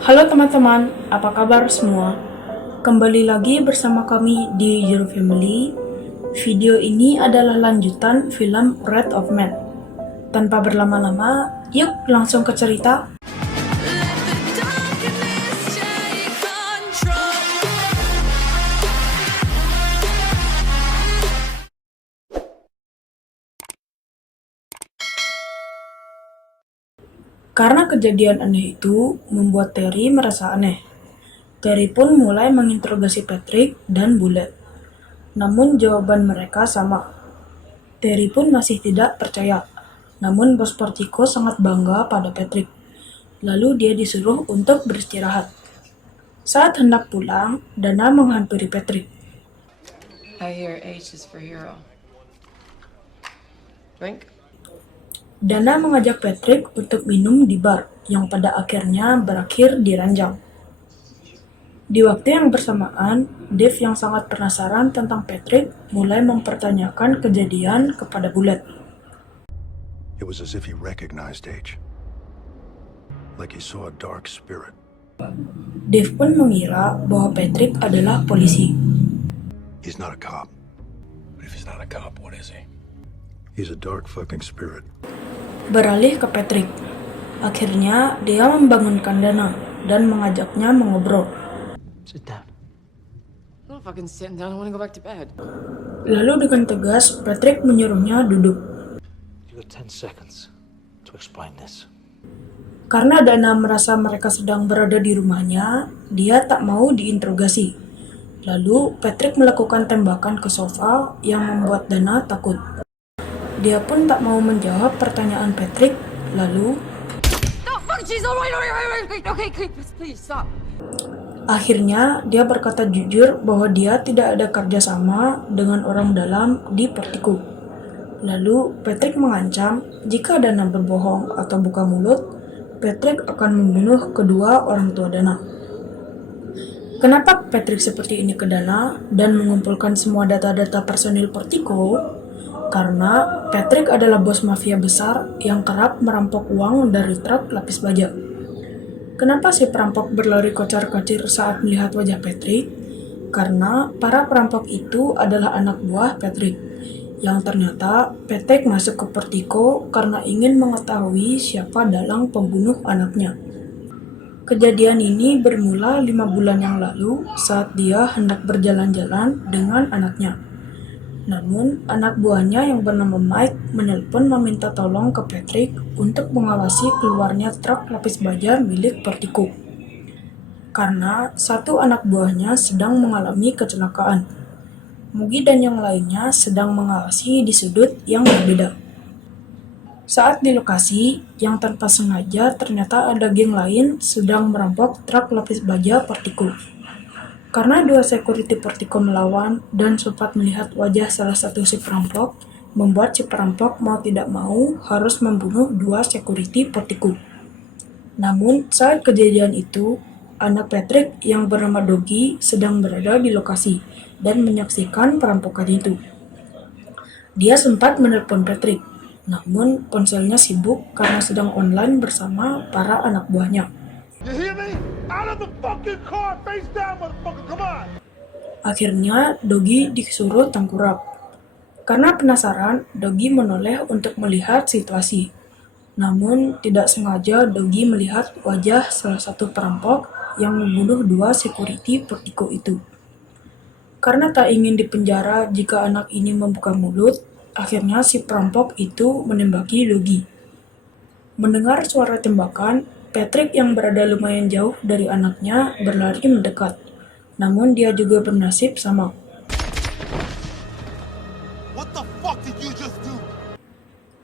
Halo teman-teman, apa kabar semua? Kembali lagi bersama kami di Euro Family. Video ini adalah lanjutan film Wrath of Man. Tanpa berlama-lama, yuk langsung ke cerita. Karena kejadian aneh itu membuat Terry merasa aneh. Terry pun mulai menginterogasi Patrick dan Bullet. Namun jawaban mereka sama. Terry pun masih tidak percaya. Namun bos Portico sangat bangga pada Patrick. Lalu dia disuruh untuk beristirahat. Saat hendak pulang, Dana menghampiri Patrick. I hear H is for hero. Drink? Dana mengajak Patrick untuk minum di bar, yang pada akhirnya berakhir di ranjang. Di waktu yang bersamaan, Dave yang sangat penasaran tentang Patrick mulai mempertanyakan kejadian kepada Bullet. It was as if he recognized H. Like he saw a dark spirit. Dave pun mengira bahwa Patrick adalah polisi. He's not a cop. But if he's not a cop, what is he? He's a dark fucking spirit. Beralih ke Patrick. Akhirnya, dia membangunkan Dana dan mengajaknya mengobrol. Sit down. I'm not fucking sitting down. I want to go back to bed. Lalu dengan tegas, Patrick menyuruhnya duduk. You got 10 seconds to explain this. Karena Dana merasa mereka sedang berada di rumahnya, dia tak mau diinterogasi. Lalu, Patrick melakukan tembakan ke sofa yang membuat Dana takut. Dia pun tak mau menjawab pertanyaan Patrick, lalu No, fuck, she's all right. Okay, please stop. akhirnya dia berkata jujur bahwa dia tidak ada kerjasama dengan orang dalam di Portico. Lalu, Patrick mengancam jika Dana berbohong atau buka mulut, Patrick akan membunuh kedua orang tua Dana. Kenapa Patrick seperti ini ke Dana dan mengumpulkan semua data-data personil Portico? Karena Patrick adalah bos mafia besar yang kerap merampok uang dari truk lapis baja. Kenapa si perampok berlari kocar-kacir saat melihat wajah Patrick? Karena para perampok itu adalah anak buah Patrick, yang ternyata Patrick masuk ke Portico karena ingin mengetahui siapa dalang pembunuh anaknya. Kejadian ini bermula 5 bulan yang lalu saat dia hendak berjalan-jalan dengan anaknya. Namun, anak buahnya yang bernama Mike menelpon meminta tolong ke Patrick untuk mengawasi keluarnya truk lapis baja milik Portico. Karena satu anak buahnya sedang mengalami kecelakaan. Mugi dan yang lainnya sedang mengawasi di sudut yang berbeda. Saat di lokasi, yang tanpa sengaja ternyata ada geng lain sedang merampok truk lapis baja Portico. Karena dua security Portico melawan dan sempat melihat wajah salah satu si perampok, membuat si perampok mau tidak mau harus membunuh dua security Portico. Namun, saat kejadian itu, anak Patrick yang bernama Doggy sedang berada di lokasi dan menyaksikan perampokan itu. Dia sempat menelpon Patrick, namun ponselnya sibuk karena sedang online bersama para anak buahnya. You hear me? Out of the fucking car, face down, motherfucker, come on! Akhirnya, Doggy disuruh tengkurap. Karena penasaran, Doggy menoleh untuk melihat situasi. Namun, tidak sengaja Doggy melihat wajah salah satu perampok yang membunuh dua security Portico itu. Karena tak ingin dipenjara jika anak ini membuka mulut, akhirnya si perampok itu menembaki Doggy. Mendengar suara tembakan, Patrick yang berada lumayan jauh dari anaknya berlari mendekat. Namun dia juga bernasib sama. What the fuck did you just do?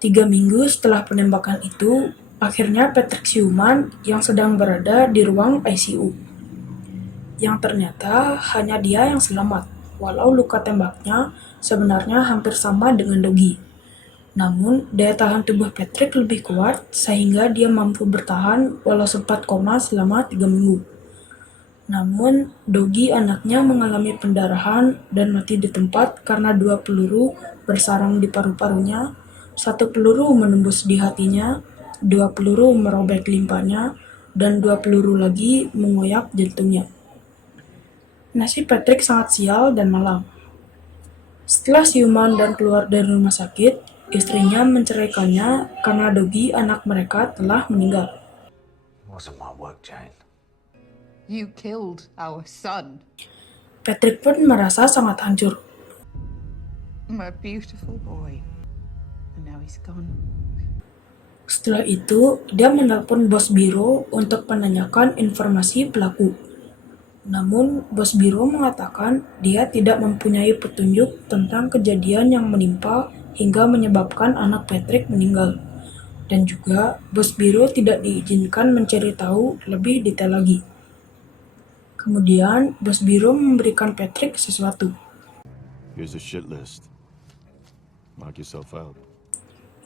3 minggu setelah penembakan itu, akhirnya Patrick siuman yang sedang berada di ruang ICU. Yang ternyata hanya dia yang selamat, walau luka tembaknya sebenarnya hampir sama dengan Doggy. Namun, daya tahan tubuh Patrick lebih kuat sehingga dia mampu bertahan walau sempat koma selama 3 minggu. Namun, Doggy anaknya mengalami pendarahan dan mati di tempat karena 2 peluru bersarang di paru-parunya, 1 peluru menembus di hatinya, 2 peluru merobek limpahnya, dan 2 peluru lagi mengoyak jantungnya. Nasib Patrick sangat sial dan malang. Setelah siuman dan keluar dari rumah sakit, istrinya menceraikannya karena Doggy, anak mereka, telah meninggal. It wasn't my work, Jane. You killed our son. Patrick pun merasa sangat hancur. My beautiful boy. And now he's gone. Setelah itu, dia menelpon bos biro untuk menanyakan informasi pelaku. Namun, bos biro mengatakan dia tidak mempunyai petunjuk tentang kejadian yang menimpa hingga menyebabkan anak Patrick meninggal. Dan juga, bos biro tidak diizinkan mencari tahu lebih detail lagi. Kemudian, bos biro memberikan Patrick sesuatu. Here's a shit list. Knock yourself out.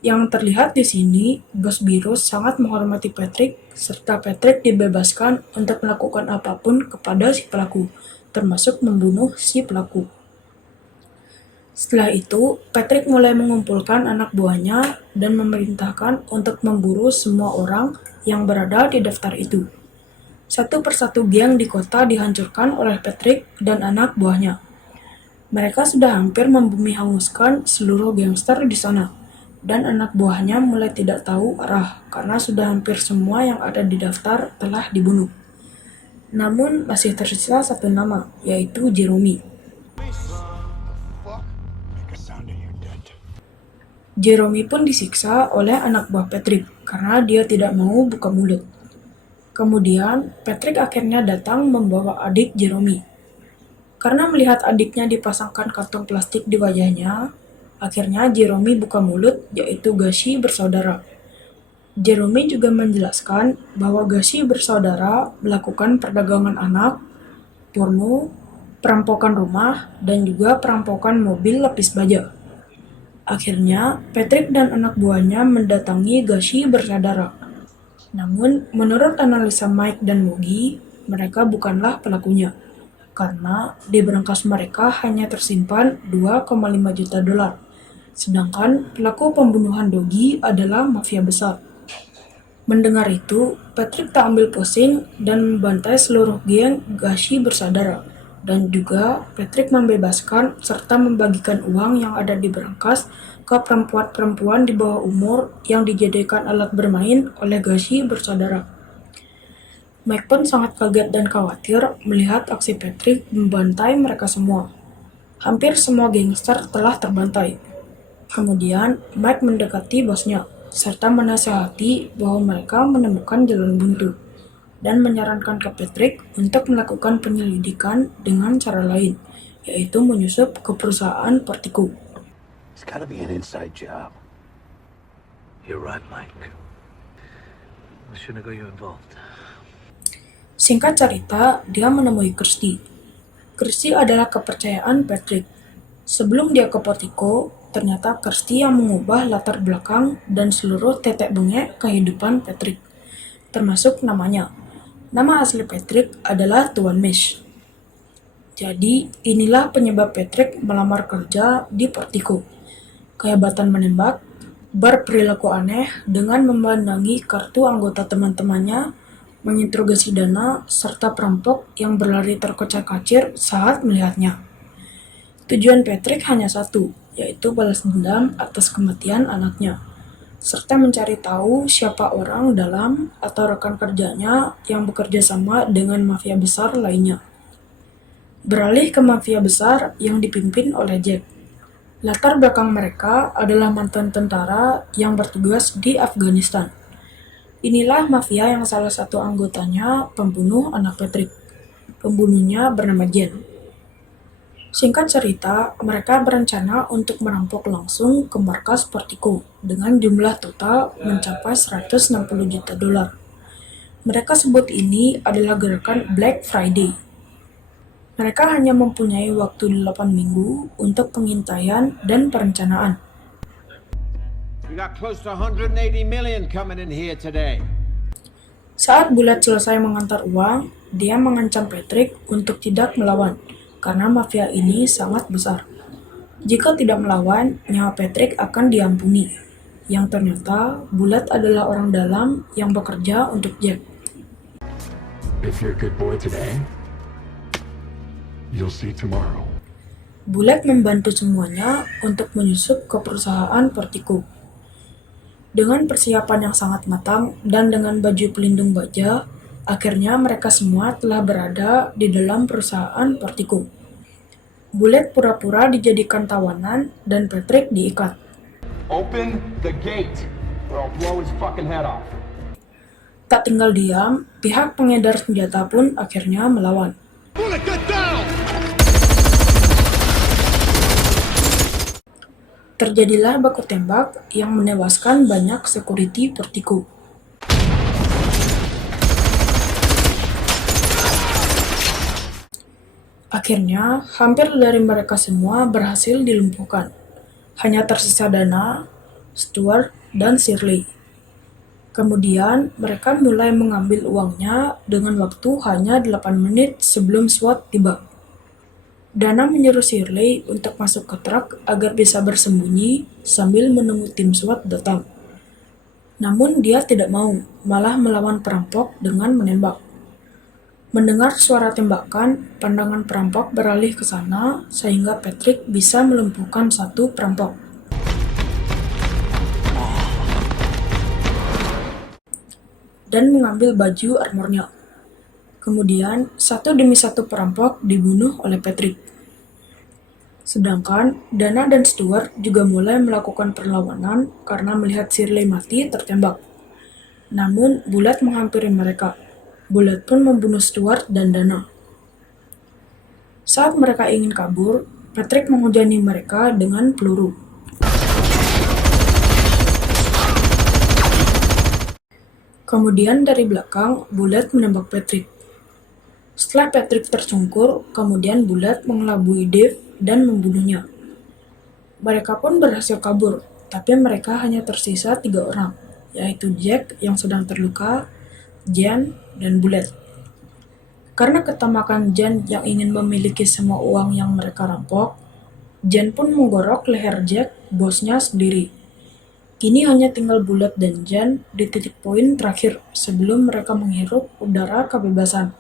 Yang terlihat di sini, bos biro sangat menghormati Patrick, serta Patrick dibebaskan untuk melakukan apapun kepada si pelaku, termasuk membunuh si pelaku. Setelah itu, Patrick mulai mengumpulkan anak buahnya dan memerintahkan untuk memburu semua orang yang berada di daftar itu. Satu persatu geng di kota dihancurkan oleh Patrick dan anak buahnya. Mereka sudah hampir membumi hanguskan seluruh gangster di sana. Dan anak buahnya mulai tidak tahu arah karena sudah hampir semua yang ada di daftar telah dibunuh. Namun masih tersisa satu nama, yaitu Jeremy. Jeremy pun disiksa oleh anak buah Patrick karena dia tidak mau buka mulut. Kemudian Patrick akhirnya datang membawa adik Jeremy. Karena melihat adiknya dipasangkan kantong plastik di wajahnya, akhirnya Jeremy buka mulut, yaitu Gacy bersaudara. Jeremy juga menjelaskan bahwa Gacy bersaudara melakukan perdagangan anak, porno, perampokan rumah, dan juga perampokan mobil lapis baja. Akhirnya, Patrick dan anak buahnya mendatangi Gacy bersaudara. Namun, menurut analisa Mike dan Mogi, mereka bukanlah pelakunya. Karena di berangkas mereka hanya tersimpan 2,5 juta dolar. Sedangkan pelaku pembunuhan Doggy adalah mafia besar. Mendengar itu, Patrick tak ambil pusing dan membantai seluruh geng Gacy bersaudara. Dan juga Patrick membebaskan serta membagikan uang yang ada di berangkas ke perempuan-perempuan di bawah umur yang dijadikan alat bermain oleh Gacy bersaudara. Mike pun sangat kaget dan khawatir melihat aksi Patrick membantai mereka semua. Hampir semua gangster telah terbantai. Kemudian, Mike mendekati bosnya, serta menasihati bahwa mereka menemukan jalan buntu, dan menyarankan ke Patrick untuk melakukan penyelidikan dengan cara lain, yaitu menyusup ke perusahaan Portico. It's gotta be an inside job. You're right, Mike. I shouldn't have got you involved. Singkat cerita, dia menemui Kirsty. Kirsty adalah kepercayaan Patrick. Sebelum dia ke Portico, ternyata Kirsty yang mengubah latar belakang dan seluruh tetek bengek kehidupan Patrick, termasuk namanya. Nama asli Patrick adalah Tuan Mish. Jadi, inilah penyebab Patrick melamar kerja di Portico. Kehebatan menembak, berperilaku aneh dengan memandangi kartu anggota teman-temannya, menginterogasi dana, serta perampok yang berlari terkocar-kacir saat melihatnya. Tujuan Patrick hanya satu, yaitu balas dendam atas kematian anaknya, serta mencari tahu siapa orang dalam atau rekan kerjanya yang bekerja sama dengan mafia besar lainnya. Beralih ke mafia besar yang dipimpin oleh Jack. Latar belakang mereka adalah mantan tentara yang bertugas di Afghanistan. Inilah mafia yang salah satu anggotanya pembunuh anak Patrick. Pembunuhnya bernama Jen. Singkat cerita, mereka berencana untuk merampok langsung ke markas Portico dengan jumlah total mencapai 160 juta dolar. Mereka sebut ini adalah gerakan Black Friday. Mereka hanya mempunyai waktu 8 minggu untuk pengintaian dan perencanaan. We got close to 180 million coming in here today. Saat Bulat selesai mengantar uang, dia mengancam Patrick untuk tidak melawan, karena mafia ini sangat besar. Jika tidak melawan, nyawa Patrick akan diampuni. Yang ternyata, Bulat adalah orang dalam yang bekerja untuk Jack. If you're a good boy today, you'll see tomorrow. Bullet membantu semuanya untuk menyusup ke perusahaan Vertigo. Dengan persiapan yang sangat matang dan dengan baju pelindung baja, akhirnya mereka semua telah berada di dalam perusahaan Vertigo. Bullet pura-pura dijadikan tawanan dan Patrick diikat. Open the gate, or I'll blow his fucking head off. Tak tinggal diam, pihak pengedar senjata pun akhirnya melawan. Bullet, get down! Terjadilah baku tembak yang menewaskan banyak security Vertigo. Akhirnya, hampir dari mereka semua berhasil dilumpuhkan. Hanya tersisa Dana, Stuart, dan Shirley. Kemudian, mereka mulai mengambil uangnya dengan waktu hanya 8 menit sebelum SWAT tiba. Dana menyuruh Shirley untuk masuk ke truk agar bisa bersembunyi sambil menunggu tim SWAT datang. Namun dia tidak mau, malah melawan perampok dengan menembak. Mendengar suara tembakan, pandangan perampok beralih ke sana sehingga Patrick bisa melumpuhkan satu perampok. Dan mengambil baju armornya. Kemudian, satu demi satu perampok dibunuh oleh Patrick. Sedangkan, Dana dan Stuart juga mulai melakukan perlawanan karena melihat Shirley mati tertembak. Namun, Bullet menghampiri mereka. Bullet pun membunuh Stuart dan Dana. Saat mereka ingin kabur, Patrick menghujani mereka dengan peluru. Kemudian dari belakang, Bullet menembak Patrick. Setelah Patrick tersungkur, kemudian Bullet mengelabui Dave dan membunuhnya. Mereka pun berhasil kabur, tapi mereka hanya tersisa 3 orang, yaitu Jack yang sedang terluka, Jan, dan Bullet. Karena ketamakan Jan yang ingin memiliki semua uang yang mereka rampok, Jan pun menggorok leher Jack, bosnya sendiri. Kini hanya tinggal Bullet dan Jan di titik poin terakhir sebelum mereka menghirup udara kebebasan.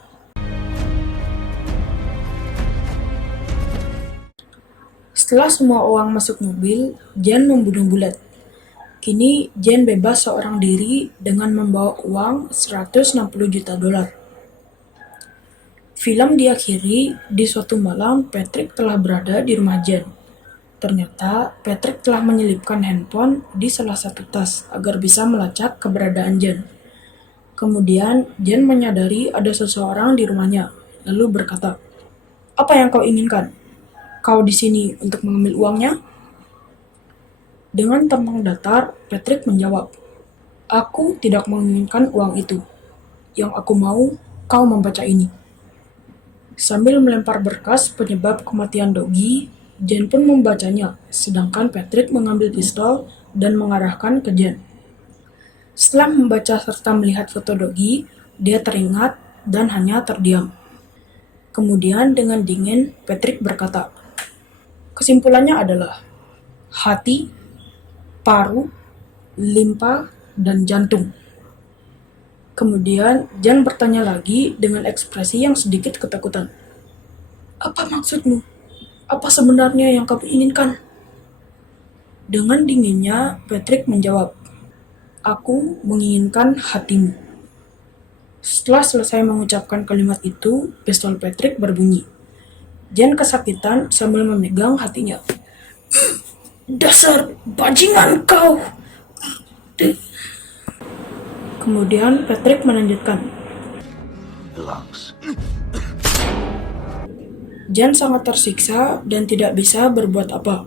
Setelah semua uang masuk mobil, Jan membunuh Bullet. Kini, Jan bebas seorang diri dengan membawa uang $160 juta. Film diakhiri di suatu malam Patrick telah berada di rumah Jan. Ternyata, Patrick telah menyelipkan handphone di salah satu tas agar bisa melacak keberadaan Jan. Kemudian, Jan menyadari ada seseorang di rumahnya, lalu berkata, "Apa yang kau inginkan? Kau di sini untuk mengambil uangnya?" Dengan tampang datar, Patrick menjawab, "Aku tidak menginginkan uang itu. Yang aku mau, kau membaca ini." Sambil melempar berkas penyebab kematian Doggy, Jan pun membacanya, sedangkan Patrick mengambil pistol dan mengarahkan ke Jan. Setelah membaca serta melihat foto Doggy, dia teringat dan hanya terdiam. Kemudian dengan dingin, Patrick berkata, "Kesimpulannya adalah hati, paru, limpa, dan jantung." Kemudian Jan bertanya lagi dengan ekspresi yang sedikit ketakutan. "Apa maksudmu? Apa sebenarnya yang kamu inginkan?" Dengan dinginnya, Patrick menjawab, "Aku menginginkan hatimu." Setelah selesai mengucapkan kalimat itu, pistol Patrick berbunyi. Jan kesakitan sambil memegang hatinya. "Dasar bajingan kau!" Kemudian Patrick melanjutkan, Belongs. Jan sangat tersiksa dan tidak bisa berbuat apa.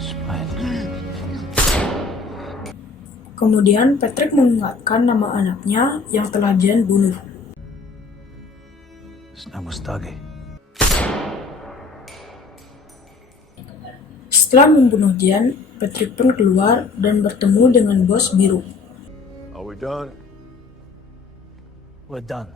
Smile. Kemudian Patrick mengingatkan nama anaknya yang telah Jan bunuh. Snamustage. Setelah membunuh Jan, Patrick pun keluar dan bertemu dengan bos biru. Are we done? We're done.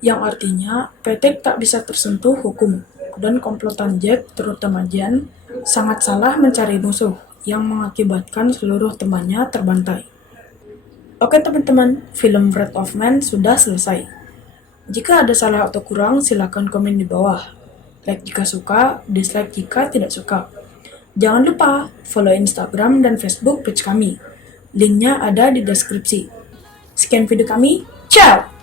Yang artinya Patrick tak bisa tersentuh hukum, dan komplotan Jack, terutama Jan, sangat salah mencari musuh yang mengakibatkan seluruh temannya terbantai. Oke teman-teman, film Wrath of Man sudah selesai. Jika ada salah atau kurang, silakan komen di bawah. Like jika suka, dislike jika tidak suka. Jangan lupa follow Instagram dan Facebook page kami. Linknya ada di deskripsi. Sekian video kami, ciao!